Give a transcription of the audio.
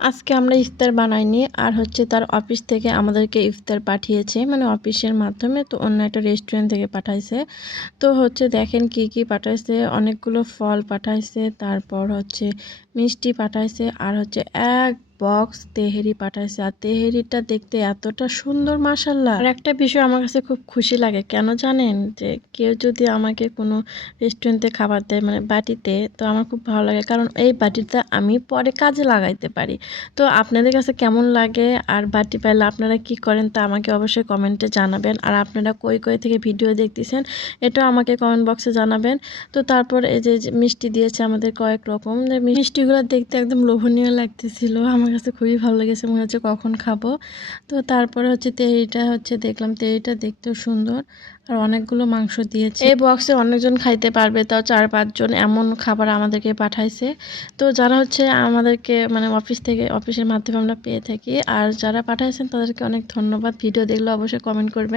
আজকে আমরা ইফতার বানাইনি আর তার অফিস থেকে আমাদেরকে ইফতার পাঠিয়েছে মানে অফিসের মাধ্যমে তো অন্য একটা রেস্টুরেন্ট থেকে পাঠাইছে। তো দেখেন কি কি পাঠাইছে, অনেকগুলো ফল পাঠাইছে, তারপর মিষ্টি পাঠাইছে আর এক বক্স তেহেরি পাঠাইছে। আর তেহেরিটা দেখতে এতটা সুন্দর মাশাআল্লাহ। আর একটা বিষয় আমার কাছে খুব খুশি লাগে, কেন জানেন? যে কেউ যদি আমাকে কোনো রেস্টুরেন্টে খাবার দেয় মানে বাটিতে, তো আমার খুব ভালো লাগে, কারণ এই বাটিটা আমি পরে কাজে লাগাইতে পারি। তো আপনাদের কাছে কেমন লাগে আর বাটি পাইলে আপনারা কি করেন তা আমাকে অবশ্যই কমেন্টে জানাবেন। আর আপনারা কই থেকে ভিডিও দেখতেছেন এটাও আমাকে কমেন্ট বক্সে জানাবেন। তো তারপর এই যে মিষ্টি দিয়েছে আমাদের কয়েক রকম, মিষ্টিগুলো দেখতে একদম লোভনীয় লাগতেছিল, আমার কাছে খুবই ভালো লেগেছে, মনে হচ্ছে কখন খাবো। তো তারপরে তেহরিটা দেখলাম, তেহরিটা দেখতেও সুন্দর আর অনেকগুলো মাংস দিয়েছে। এই বক্সে অনেকজন খাইতে পারবে, তাও 4-5 জন এমন খাবার আমাদেরকে পাঠাইছে। তো যারা আমাদেরকে মানে অফিসের মাধ্যমে আমরা পেয়ে থাকি, আর যারা পাঠাইছেন তাদেরকে অনেক ধন্যবাদ। ভিডিও দেখলে অবশ্যই কমেন্ট করবেন।